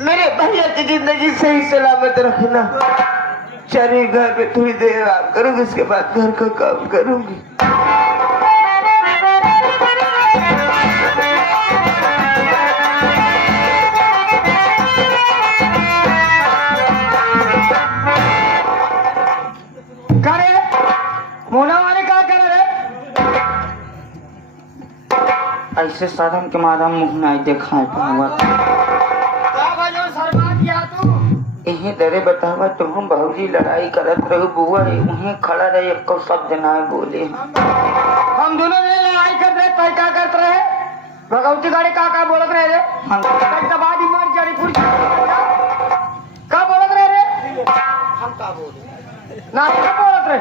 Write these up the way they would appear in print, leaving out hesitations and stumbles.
मेरे भैया की जिंदगी सही सलामत रखना। चलिए घर पे थोड़ी देर आराम करूंगी, उसके बाद घर का काम करूंगी। मोना वाले क्या कर रहे? ऐसे साधन के मारा मुख नहीं देखा है यही दरे बतावा तो हम बहुजी लड़ाई करत रहो बुआ वहीं खड़ा रहे एक शब्द ना बोले। हम दोनों ने लड़ाई कर रहे तय क्या करते रहे? भगवती गाड़ी का बोलत रहे रे? हम दबादी मार जड़ीपुर का बोलत रहे रे? हम का बोले ना क्या बोलत रहे?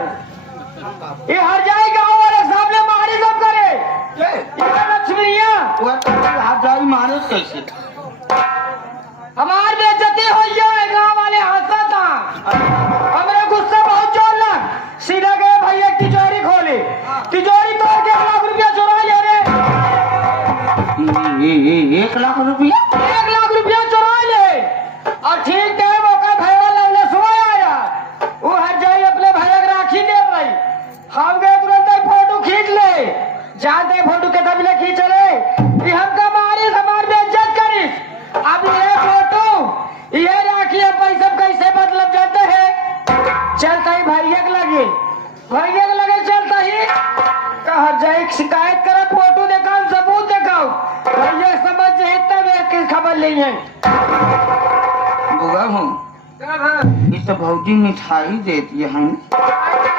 ये हर जाए गाँव वाले सामने मारी सब करे ये लक्ष्मीया हाथ जाई मारे कैसे हमार बेइज्जती हो जाए गाँव वाले हंसा था हमरे गुस्सा बहुत जोर लग सीधा गए भैया तिजोरी खोली तिजोरी तोड़ के 1 लाख रुपया चुरा ले रे 1 लाख रुपया 1 लाख रुपया चुरा ले और ठीक है मौका भैया लगले सुबह आया वो हर जाए अपने भैया के राखी दे भाई हम गए तुरंत ही फोटो खींच ले जानते फोटो के तब ले खींच ले कि हमका मारी हमार बेइज्जत करी अब ये फोटो ये राखी अब भाई सब कैसे मतलब जाते हैं चलता ही भैया के लगे चलता ही हर जाए शिकायत करे फोटो दिखाओ सबूत दिखाओ भैया समझ जाए तब एक खबर नहीं है बुआ हूँ ये तो भौजी मिठाई देती है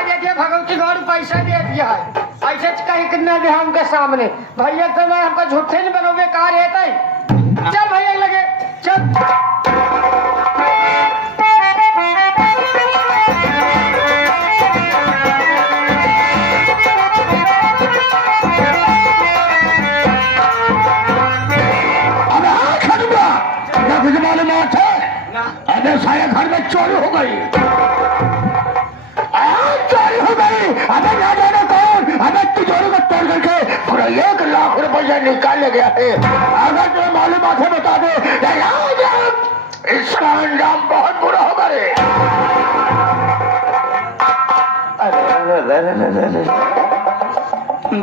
देखिए भगवती गौर पैसा दे दिया है ऐसे कहीं कितना दे हमके सामने भैया तो मैं हमको झूठे नहीं बनोगे कहा रहता है चल भैया लगे चल अबे सारे घर में चोरी हो गई अबे ना जाने कौन अबे तिजोरी को तोड़ करके पूरा 1 लाख रुपया निकाल ले गया है। अगर तुम्हें मालूम है बता दो इसका अंजाम बहुत बुरा होगा रे।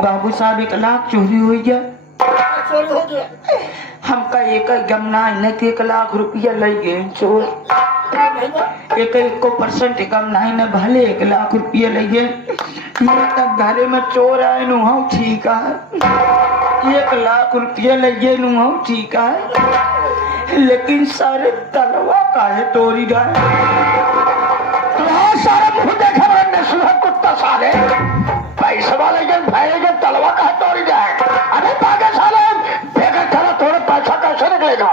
बाबू साहब 1 लाख चोरी हो गया चोरी हो गया हमका एक गमना नहीं 1 लाख रुपया ले गए चोर 1% गम नहीं न भले 1 लाख रुपया ले गए मैं तक घरे में चोर आए नु हम ठीक है 1 लाख रुपया ले गए नु हम ठीक है लेकिन सारे तलवा का है तोरी गाय तुम्हारा सारा मुंह देखा नस्ल कुत्ता साले पैसे वाले के भाई के तलवा का तोड़ी जाए अरे बागे साले बेगर थोड़ा थोड़ा पैसा कैसे निकलेगा।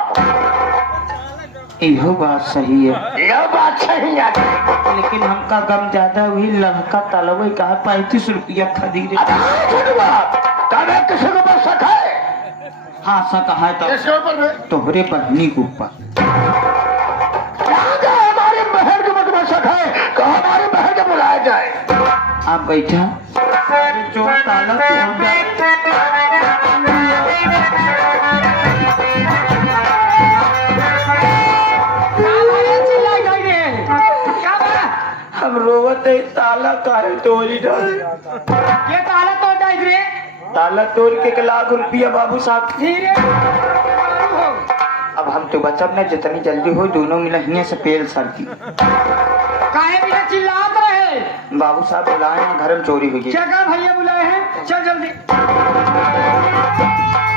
यह बात सही है यह बात सही है लेकिन हमका गम ज्यादा हुई लड़का तलवा का 35 रुपया खरीदे तब किसी को बस शक है हाँ सक है तो तोहरे बहनी के ऊपर हमारे बहन के मतलब शक है तो हमारे बहन को बुलाया जाए। आप बैठा जो ताला तोड़ हम रोवत है ताला काहे तोड़ी डाल ये ताला तोड़ दे रे ताला तोड़ के 1 लाख रुपया बाबू साहब धीरे अब हम तो बचब न जितनी जल्दी हो दोनों मिलहिया से पेल सरकी काहे बिना चिल्लात रहे बाबू साहब बुलाए हैं घर में चोरी हुई है क्या कहा भैया बुलाए हैं चल जल्दी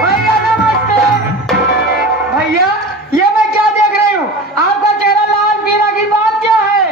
भैया नमस्ते भैया ये मैं क्या देख रही हूँ आपका चेहरा लाल पीला की बात क्या है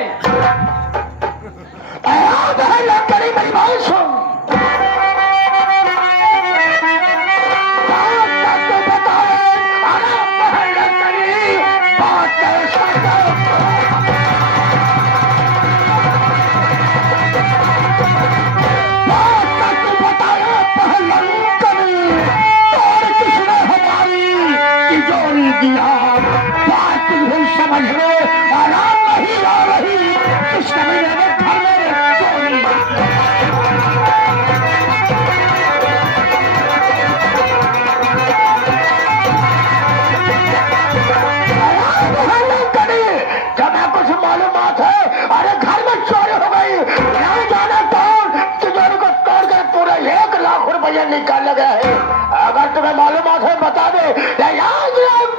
लगे है। अगर तुम्हें मालूम है बता दे, याद रख,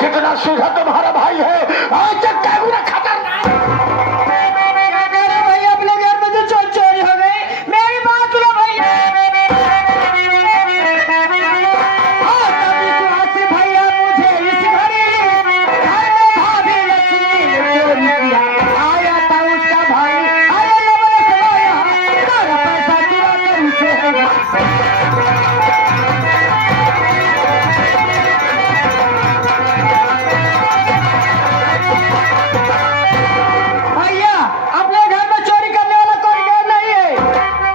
कितना सीधा तुम्हारा भाई है और कैगुना खतरनाक। भैया अपने घर में जो चोरी हो गई, मेरी बात सुनो भैया। भैया मुझे इस घड़ी घर में भाभी लक्ष्मी ने चोरी किया। आया था उसका भाई, अरे मैंने सुनाया सारा पैसा चुरा कर उसे भैया अपने घर में चोरी करने वाला कोई गैर नहीं है।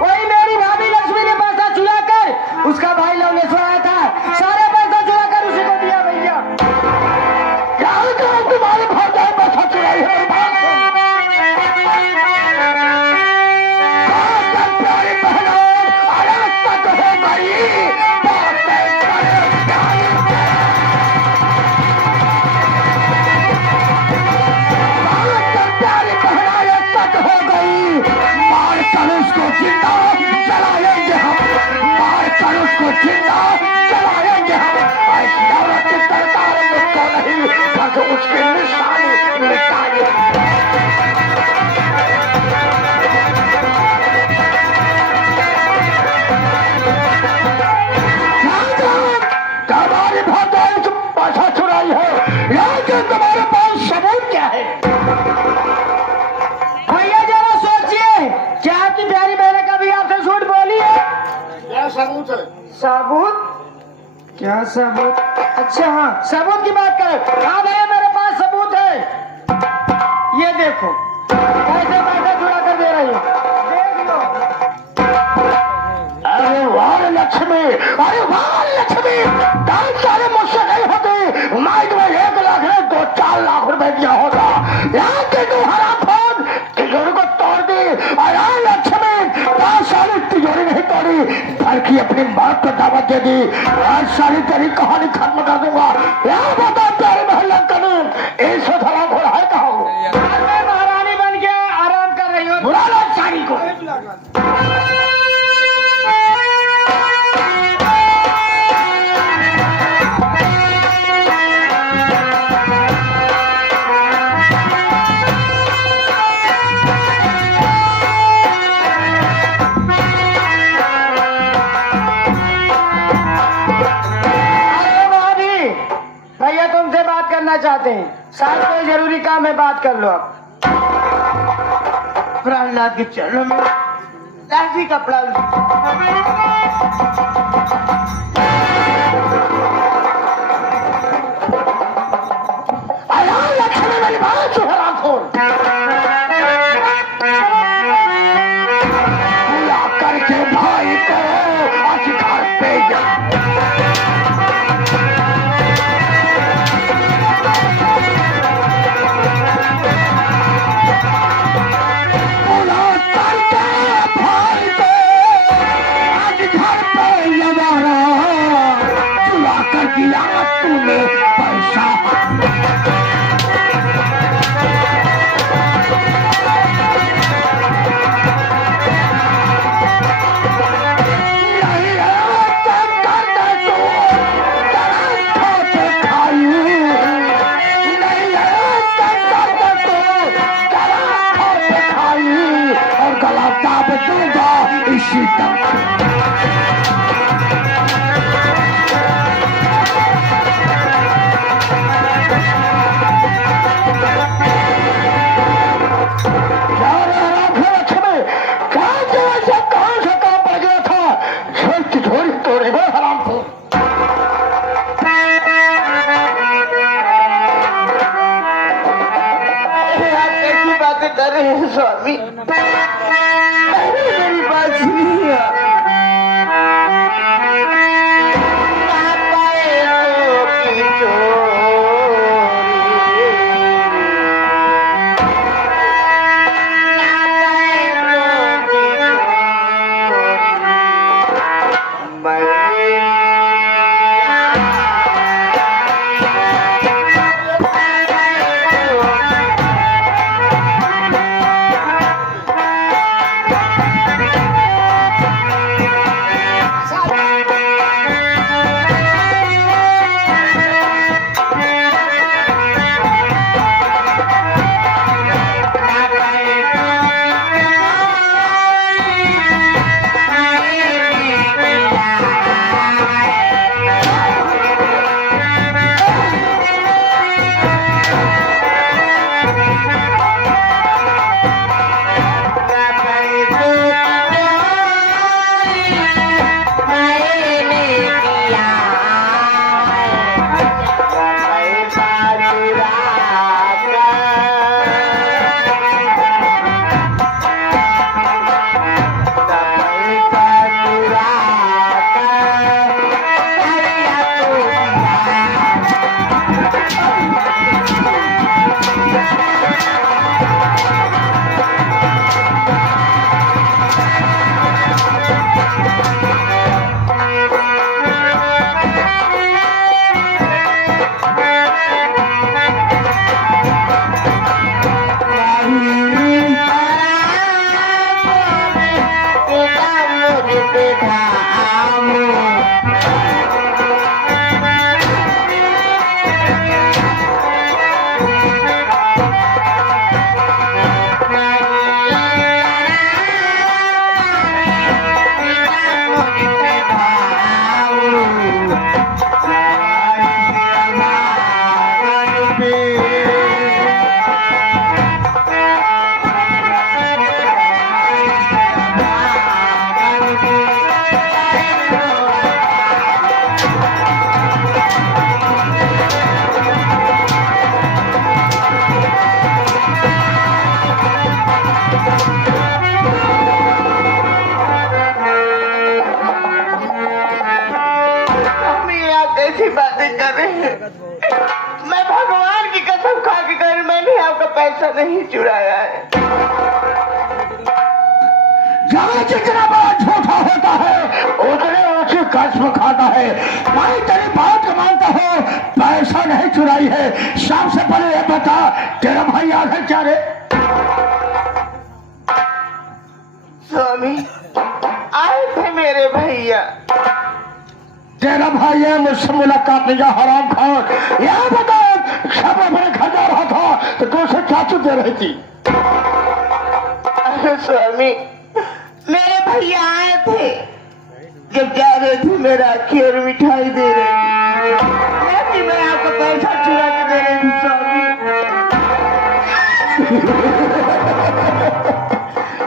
वही मेरी भाभी लक्ष्मी ने पैसा चुरा कर, उसका भाई लवलेश्वर आया था, सारा पैसा चुरा कर उसी को दिया भैया। क्या तुम्हारे भाई पैसा चुराई है? प्यारी बहनों, अरे सच है भाई, प्यारी बहना सच हो गई। मार कर उसको जिंदा जलाएंगे हम, मार कर उसको जिंदा जलाएंगे हम। ऐसी औरत की सरकार मुझको नहीं, बस उसकी निशानी मिटाएंगे। तुम्हारी भाई पैसा चुराई है, लेकिन तुम्हारे पास सबूत क्या है? भैया जरा सोचिए, क्या आपकी प्यारी बहन कभी आपसे झूठ बोली है? क्या सबूत है? सबूत? क्या सबूत? अच्छा हाँ, सबूत की बात करें। हाँ भैया मेरे पास सबूत है, ये देखो कैसे पैसा चुरा कर दे रही है, देख लो। अरे वाह लक्ष्मी, अरे वाह लक्ष्मी, दाल सारे मुझसे नहीं होते। माइक में 1 लाख नहीं 2-4 लाख रुपए दिया होगा। यहाँ के तुम्हारा फोन तिजोरी को तोड़ दी। अरे लक्ष्मी, 10 साल तिजोरी नहीं तोड़ी, घर की अपनी माँ को दावत दे दी। आज सारी तेरी कहानी खत्म कर दूंगा। यहाँ बता प्यारी बहन कभी ऐसे धरा घोड़ा है कहा? मैं महारानी बन के आराम कर रही हूँ। बुला लो सारी को। भैया तुमसे बात करना चाहते हैं, शायद कोई जरूरी काम है, बात कर लो आप। प्रहलाद के चरणों में लाठी कपड़ा लक्ष्मी मेरी बात सुहरा खोल करके भाई को आज घर पे जा। तूने पैसा और गला दाब दूंगा इसी तक। कर रहे हैं स्वामी, मेरी बात सुनिए। पैसा नहीं चुराया है। जहाँ जितना बड़ा झूठा होता है उतने ऊंची कसम खाता है। भाई तेरी बात मानता हो, पैसा नहीं चुराई है। सबसे पहले ये बता, तेरा भाई आखिर क्या रे? स्वामी आए थे मेरे भैया। तेरा भाई है, मुझसे मुलाकात नहीं, हराम खान। यह बता, सब अपने घर जा रहा था तो तुझसे क्या चुप दे रही थी? अरे स्वामी मेरे भैया आए थे, जब जा रहे थे मैं राखी और मिठाई दे रही थी, मैं आपको पैसा चुरा के दे रही थी स्वामी।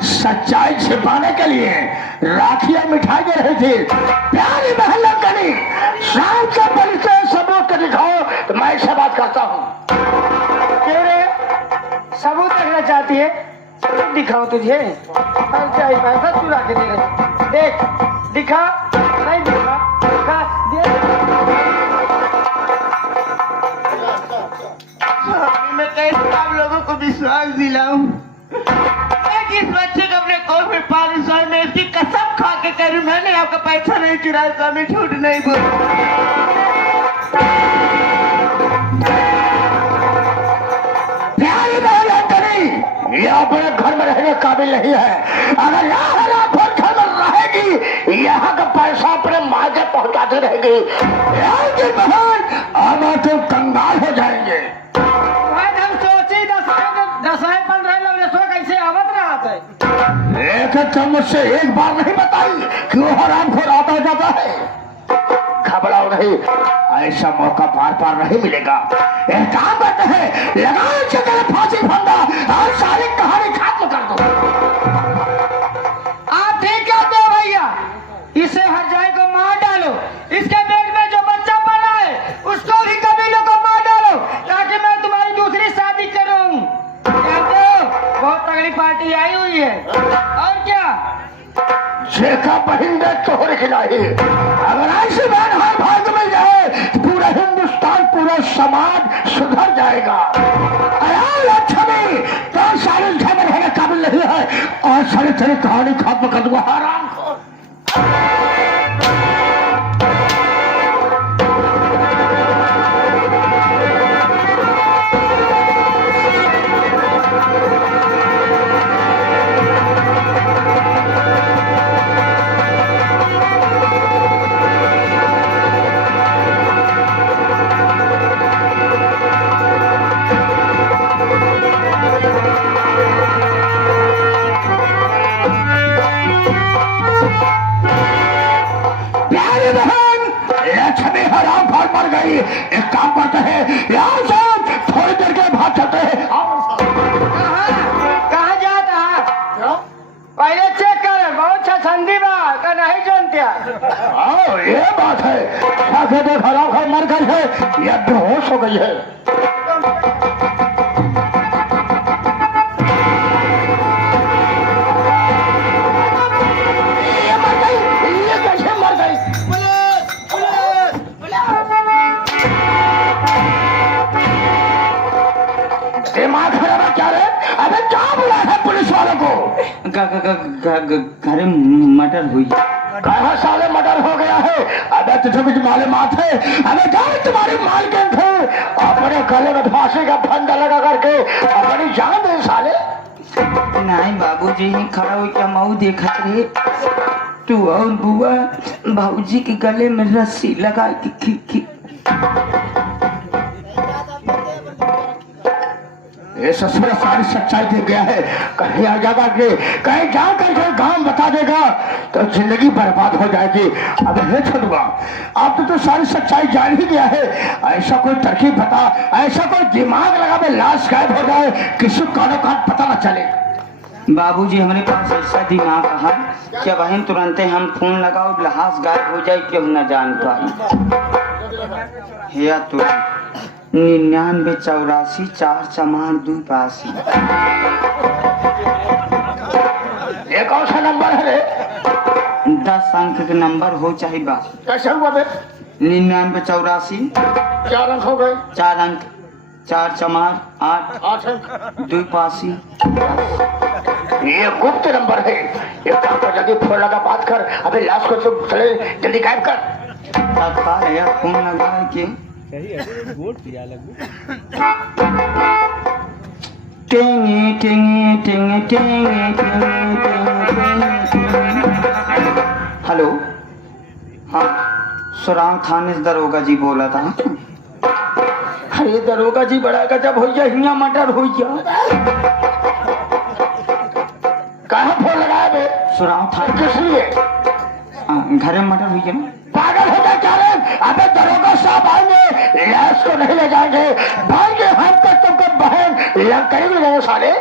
सच्चाई छिपाने के लिए राखी और मिठाई दे रहे थे। प्यारी महल्ला करी शाम से परिचय सबूत के दिखाओ तो मैं इससे बात करता हूँ। तेरे सबूत देखना चाहती है? सबूत दिखाओ तुझे। क्या पैसा चुरा के दे रहे? देख दिखा, नहीं दिखा, दिखा दे। स्वामी मैं कैसे आप लोगों को विश्वास दिलाऊं? इस बच्चे को अपने कोख में पालूं स्वामी, मैं इसकी कसम खा के करूं मैंने आपका पैसा नहीं चुराया स्वामी, झूठ नहीं बोल। प्यारी महल्ला करी ये अपने घर में रहने काबिल नहीं है। अगर यहाँ घर में रहेगी, यहाँ का पैसा अपने मांगे पहुँचाती रहेगी। अब तुम कंगाल हो जाएंगे। हम सोची 10-15 लोग कैसे आवत रहा था। लेकिन तुम मुझसे एक बार नहीं बताई कि वो हराम खोर आता जाता है। घबराओ नहीं, ऐसा मौका बार बार नहीं मिलेगा। एक काम करते हैं, लगाओ चक्कर फांसी फंदा और सारी कहानी खत्म कर दो। आप ठीक कहते हो भैया, इसे हर जाए को मार डालो। इसके पेट में जो बच्चा पड़ा है उसको भी कबीलों को मार डालो, ताकि मैं तुम्हारी दूसरी शादी करूं। कहते हो बहुत तगड़ी पार्टी आई हुई है। और क्या जेका बहिंदे तोहर खिलाई। अगर ऐसी बहन हर भाग में जाए तो पूरा हिंदुस्तान, पूरा समाज सुधर जाएगा। लक्ष्मी तो सारी झगड़ होने काबिल नहीं है और सारी तेरी कहानी खत्म कर दूंगा। हराम खोर। लक्ष्मी हराम खोर मर गई। एक काम करते हैं, यहाँ से थोड़ी देर के भाग चलते हैं। कहाँ जाता है? पहले चेक कर, बहुत छछंदी बात का नहीं जानते। हाँ ये बात है, आगे देख हराम खोर मर गई है, यह बेहोश हो गई है। ये मर गई, ये कैसे मर गई? दिमाग खराब है क्या रे? अबे क्या बुला है पुलिस वालों को? घर मर्डर हुई। कहा साले मर्डर हो गया है? अबे तुझे कुछ मालूम है? अबे जान तुम्हारी मालकिन थे, अपने गले में फांसी का फंदा लगा करके अपनी जान दे साले। नहीं बाबूजी ही खड़ा हो क्या मऊ देखा रे? तू और बुआ भाऊजी के गले में रस्सी लगा के ये ससुर सारी सच्चाई दे गया है। कहीं आ जाएगा कि कहीं जा करके गांव बता देगा तो जिंदगी बर्बाद हो जाएगी। अब नहीं छोड़ूंगा। अब तो सारी सच्चाई जान ही गया है। ऐसा कोई तरकीब बता, ऐसा कोई दिमाग लगा में लाश गायब हो जाए, किसी कानो कान पता न चले। बाबूजी हमारे पास ऐसा दिमाग है क्या बहन, तुरंत हम फोन लगाओ, लाश गायब हो जाए, क्यों न जान पाई। या तो 99 84 4 चमान 2 82। ये कौन सा नंबर है रे? 10 अंक के नंबर हो चाहे बा। कैसे हुआ बे? 99 84 4 अंक हो गए। 4 अंक 4 चमार 8 8 है 2 पासी। ये गुप्त नंबर है। एक काम कर, जल्दी फोन लगा बात कर। अबे लाश को तो चले, जल्दी गायब कर। तत्काल है यार, फोन लगा के टेंगे टेंगे टेंगे टेंगे टेंगे। हेलो, हाँ सुराम थाने से दरोगा जी बोला था। अरे दरोगा जी बड़ा गजब हो गया, हिया मटर हो गया। कहाँ फोन लगाया बे? सुराम थाने किस लिए? घर में मटर हुई है ना। पागल हो गया क्या रे? अबे दरोगा साहब आएंगे, लाश को नहीं ले जाएंगे, भाई हम तक तुमको बहन लग करेंगे जाए साले।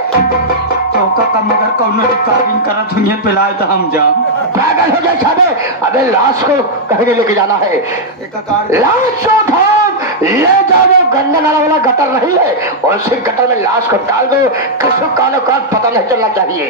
तो का मगर कौन रिकॉर्डिंग करत हुई पिलाए तो हम जा। पागल हो गया छाबे? अबे लाश को कहीं लेके जाना है, एक कार लाश को उठाओ ले जाओ, वो गंदा नाला वाला गटर नहीं है, और उसी गटर में लाश को डाल दो, किसी कानो का पता नहीं चलना चाहिए।